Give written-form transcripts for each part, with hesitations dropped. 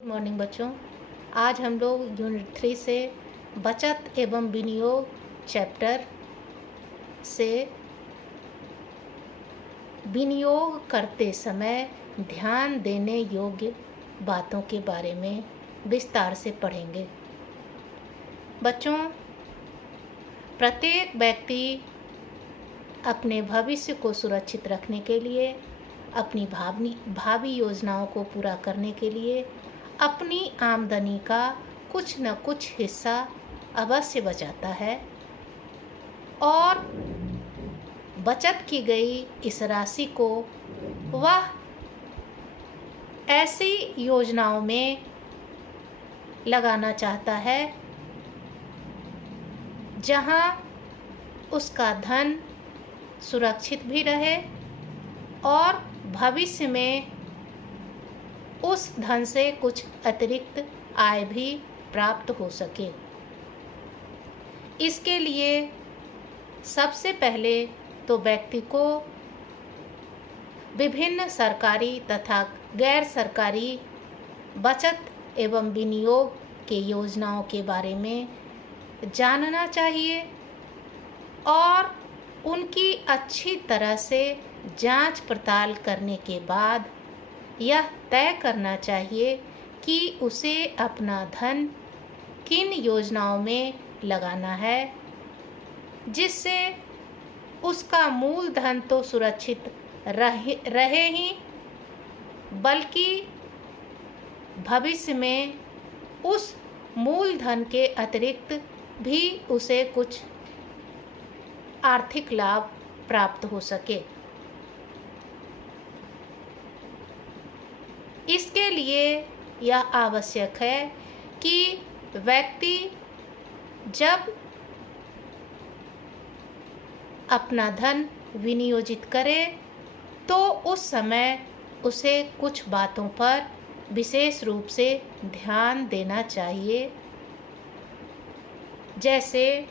Good morning बच्चों। आज हम लोग यूनिट 3 से बचत एवं विनियोग चैप्टर से विनियोग करते समय ध्यान देने योग्य बातों के बारे में विस्तार से पढ़ेंगे। बच्चों, प्रत्येक व्यक्ति अपने भविष्य को सुरक्षित रखने के लिए, अपनी भावी योजनाओं को पूरा करने के लिए अपनी आमदनी का कुछ न कुछ हिस्सा अवश्य बचाता है और बचत की गई इस राशि को वह ऐसी योजनाओं में लगाना चाहता है जहां उसका धन सुरक्षित भी रहे और भविष्य में उस धन से कुछ अतिरिक्त आय भी प्राप्त हो सके। इसके लिए सबसे पहले तो व्यक्ति को विभिन्न सरकारी तथा गैर सरकारी बचत एवं विनियोग के योजनाओं के बारे में जानना चाहिए और उनकी अच्छी तरह से जांच पड़ताल करने के बाद यह तय करना चाहिए कि उसे अपना धन किन योजनाओं में लगाना है, जिससे उसका मूल धन तो सुरक्षित रहे ही, बल्कि भविष्य में उस मूल धन के अतिरिक्त भी उसे कुछ आर्थिक लाभ प्राप्त हो सके। इसके लिए यह आवश्यक है कि व्यक्ति जब अपना धन विनियोजित करे तो उस समय उसे कुछ बातों पर विशेष रूप से ध्यान देना चाहिए, जैसे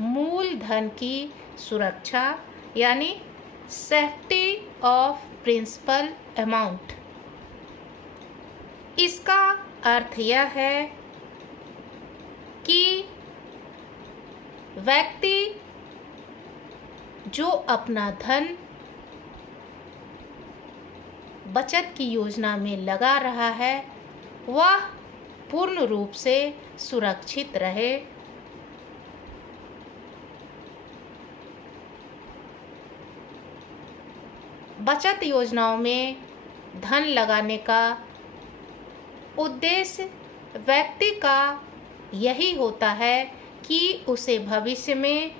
मूल धन की सुरक्षा यानी सेफ्टी ऑफ प्रिंसिपल अमाउंट। इसका अर्थ यह है कि व्यक्ति जो अपना धन बचत की योजना में लगा रहा है वह पूर्ण रूप से सुरक्षित रहे। बचत योजनाओं में धन लगाने का उद्देश्य व्यक्ति का यही होता है कि उसे भविष्य में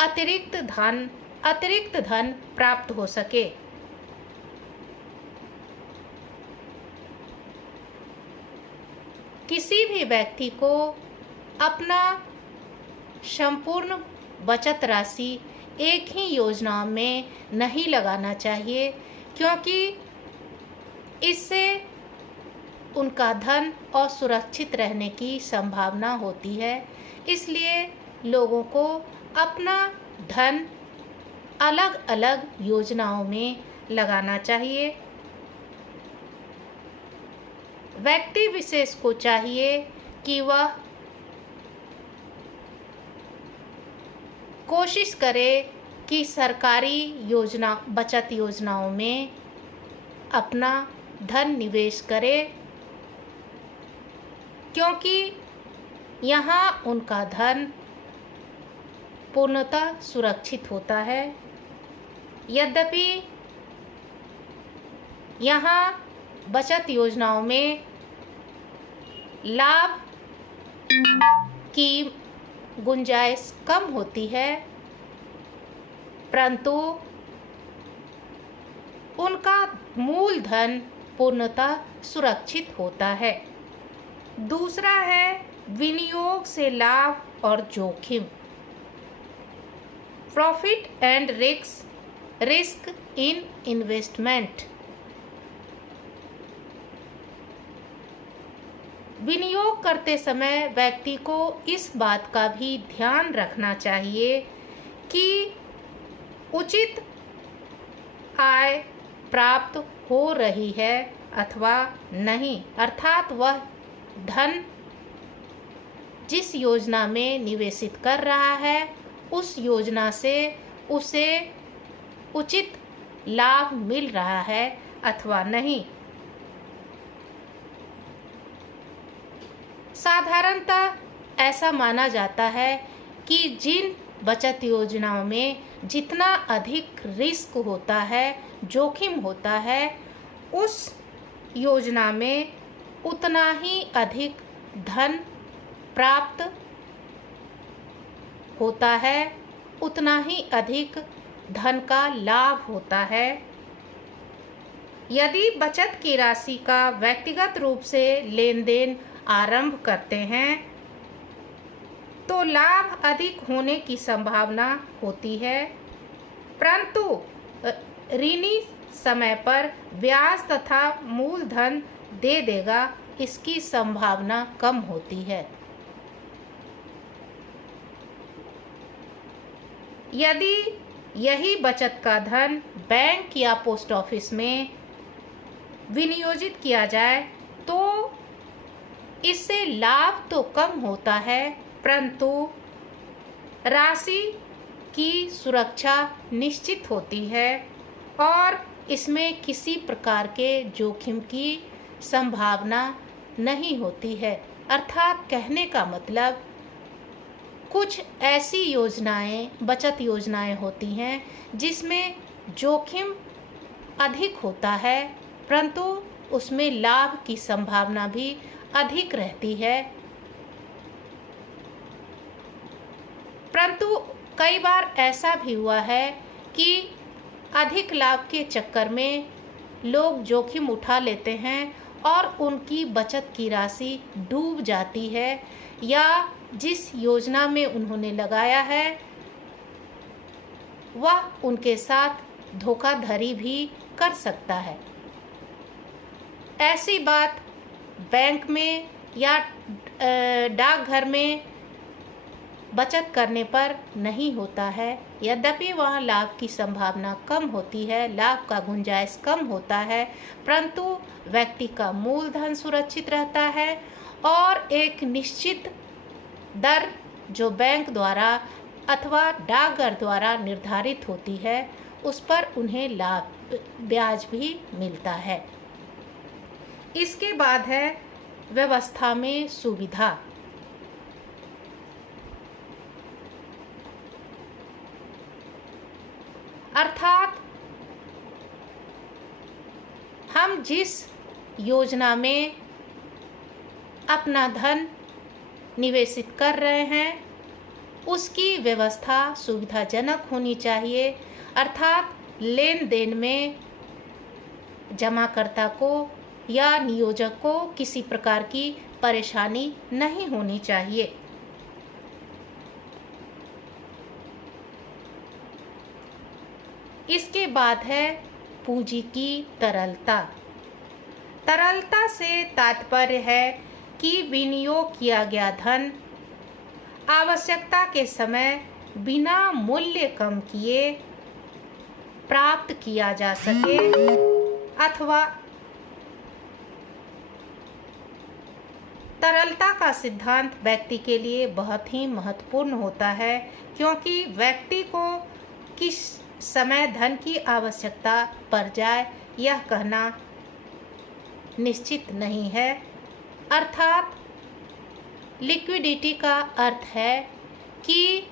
अतिरिक्त धन प्राप्त हो सके। किसी भी व्यक्ति को अपना संपूर्ण बचत राशि एक ही योजना में नहीं लगाना चाहिए, क्योंकि इससे उनका धन असुरक्षित रहने की संभावना होती है। इसलिए लोगों को अपना धन अलग अलग योजनाओं में लगाना चाहिए। व्यक्ति विशेष को चाहिए कि वह कोशिश करे कि सरकारी बचत योजनाओं में अपना धन निवेश करे, क्योंकि यहाँ उनका धन पूर्णतः सुरक्षित होता है। यद्यपि यहाँ बचत योजनाओं में लाभ की गुंजाइश कम होती है, परंतु उनका मूल धन पूर्णतः सुरक्षित होता है। दूसरा है विनियोग से लाभ और जोखिम, profit and risk in investment. विनियोग करते समय व्यक्ति को इस बात का भी ध्यान रखना चाहिए कि उचित आय प्राप्त हो रही है अथवा नहीं, अर्थात वह धन जिस योजना में निवेशित कर रहा है उस योजना से उसे उचित लाभ मिल रहा है अथवा नहीं। साधारणतः ऐसा माना जाता है कि जिन बचत योजनाओं में जितना अधिक रिस्क होता है, जोखिम होता है, उस योजना में उतना ही अधिक धन प्राप्त होता है, उतना ही अधिक धन का लाभ होता है। यदि बचत की राशि का व्यक्तिगत रूप से लेन देन आरंभ करते हैं तो लाभ अधिक होने की संभावना होती है, परंतु ऋणी समय पर ब्याज तथा मूलधन दे देगा, इसकी संभावना कम होती है। यदि यही बचत का धन बैंक या पोस्ट ऑफिस में विनियोजित किया जाए तो इससे लाभ तो कम होता है, परंतु राशि की सुरक्षा निश्चित होती है और इसमें किसी प्रकार के जोखिम की संभावना नहीं होती है। अर्थात कहने का मतलब कुछ ऐसी योजनाएं, बचत योजनाएं होती हैं जिसमें जोखिम अधिक होता है, परंतु उसमें लाभ की संभावना भी अधिक रहती है। परंतु कई बार ऐसा भी हुआ है कि अधिक लाभ के चक्कर में लोग जोखिम उठा लेते हैं और उनकी बचत की राशि डूब जाती है या जिस योजना में उन्होंने लगाया है वह उनके साथ धोखाधड़ी भी कर सकता है। ऐसी बात बैंक में या डाकघर में बचत करने पर नहीं होता है। यद्यपि वहाँ लाभ की संभावना कम होती है, लाभ का गुंजाइश कम होता है, परंतु व्यक्ति का मूलधन सुरक्षित रहता है और एक निश्चित दर जो बैंक द्वारा अथवा डाकघर द्वारा निर्धारित होती है उस पर उन्हें लाभ ब्याज भी मिलता है। इसके बाद है व्यवस्था में सुविधा। अर्थात हम जिस योजना में अपना धन निवेशित कर रहे हैं उसकी व्यवस्था सुविधाजनक होनी चाहिए। अर्थात लेन देन में जमाकर्ता को या नियोजक को किसी प्रकार की परेशानी नहीं होनी चाहिए। इसके बाद है पूंजी की तरलता। तरलता से तात्पर्य है कि विनियोग किया गया धन आवश्यकता के समय बिना मूल्य कम किए प्राप्त किया जा सके अथवा तरलता का सिद्धांत व्यक्ति के लिए बहुत ही महत्वपूर्ण होता है, क्योंकि व्यक्ति को किस समय धन की आवश्यकता पड़ जाए यह कहना निश्चित नहीं है। अर्थात लिक्विडिटी का अर्थ है कि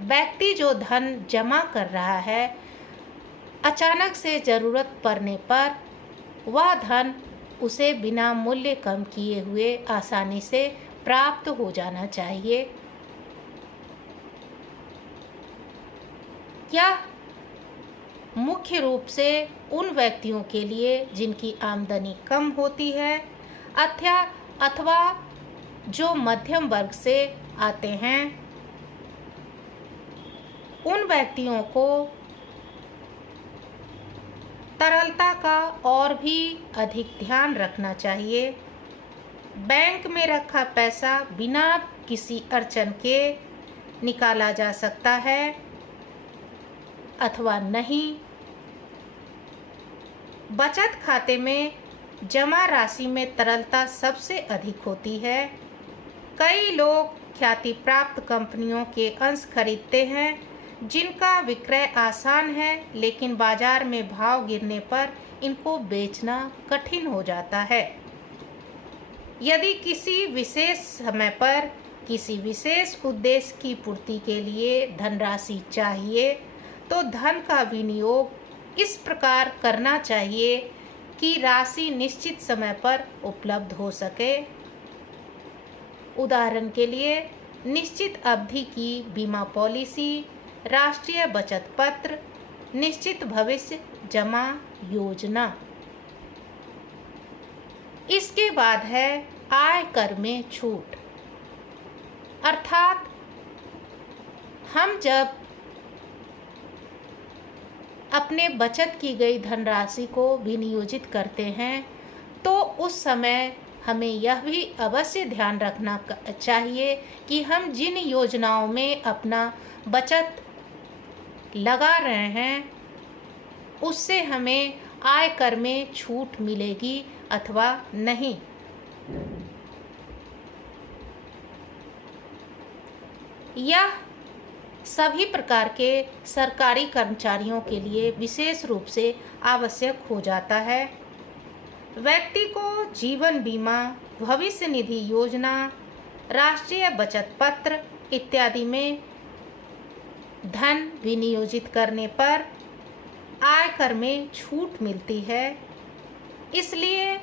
व्यक्ति जो धन जमा कर रहा है अचानक से ज़रूरत पड़ने पर वह धन उसे बिना मूल्य कम किए हुए आसानी से प्राप्त हो जाना चाहिए। यह मुख्य रूप से उन व्यक्तियों के लिए जिनकी आमदनी कम होती है अथवा जो मध्यम वर्ग से आते हैं, उन व्यक्तियों को तरलता का और भी अधिक ध्यान रखना चाहिए। बैंक में रखा पैसा बिना किसी अड़चन के निकाला जा सकता है अथवा नहीं। बचत खाते में जमा राशि में तरलता सबसे अधिक होती है। कई लोग ख्याति प्राप्त कंपनियों के अंश खरीदते हैं जिनका विक्रय आसान है, लेकिन बाजार में भाव गिरने पर इनको बेचना कठिन हो जाता है। यदि किसी विशेष समय पर किसी विशेष उद्देश्य की पूर्ति के लिए धनराशि चाहिए, तो धन का विनियोग इस प्रकार करना चाहिए कि राशि निश्चित समय पर उपलब्ध हो सके। उदाहरण के लिए, निश्चित अवधि की बीमा पॉलिसी, राष्ट्रीय बचत पत्र, निश्चित भविष्य जमा योजना। इसके बाद है आयकर में छूट, अर्थात हम जब अपने बचत की गई धनराशि को विनियोजित करते हैं तो उस समय हमें यह भी अवश्य ध्यान रखना चाहिए कि हम जिन योजनाओं में अपना बचत लगा रहे हैं उससे हमें आयकर में छूट मिलेगी अथवा नहीं। यह सभी प्रकार के सरकारी कर्मचारियों के लिए विशेष रूप से आवश्यक हो जाता है। व्यक्ति को जीवन बीमा, भविष्य निधि योजना, राष्ट्रीय बचत पत्र इत्यादि में धन विनियोजित करने पर आयकर में छूट मिलती है। इसलिए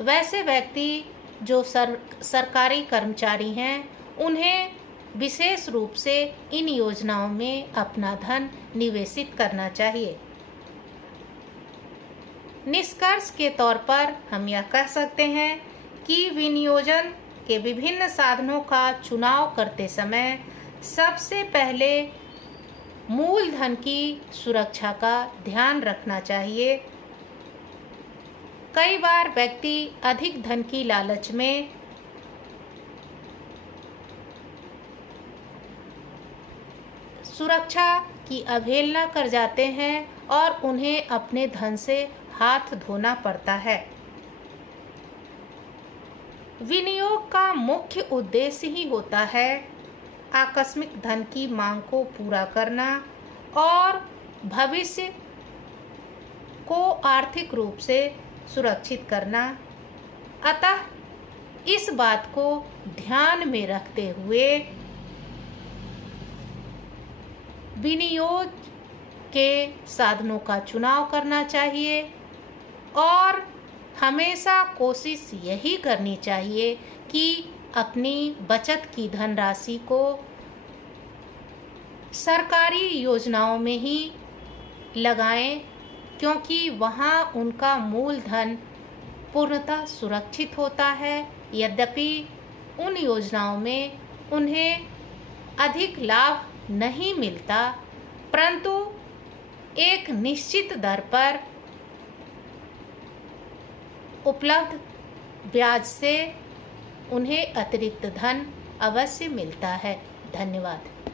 वैसे व्यक्ति जो सरकारी कर्मचारी हैं उन्हें विशेष रूप से इन योजनाओं में अपना धन निवेशित करना चाहिए। निष्कर्ष के तौर पर हम यह कह सकते हैं कि विनियोजन के विभिन्न साधनों का चुनाव करते समय सबसे पहले मूलधन की सुरक्षा का ध्यान रखना चाहिए। कई बार व्यक्ति अधिक धन की लालच में सुरक्षा की अवहेलना कर जाते हैं और उन्हें अपने धन से हाथ धोना पड़ता है। विनियोग का मुख्य उद्देश्य ही होता है आकस्मिक धन की मांग को पूरा करना और भविष्य को आर्थिक रूप से सुरक्षित करना। अतः इस बात को ध्यान में रखते हुए विनियोग के साधनों का चुनाव करना चाहिए और हमेशा कोशिश यही करनी चाहिए कि अपनी बचत की धनराशि को सरकारी योजनाओं में ही लगाएं, क्योंकि वहाँ उनका मूलधन पूर्णतः सुरक्षित होता है। यद्यपि उन योजनाओं में उन्हें अधिक लाभ नहीं मिलता, परंतु एक निश्चित दर पर उपलब्ध ब्याज से उन्हें अतिरिक्त धन अवश्य मिलता है। धन्यवाद।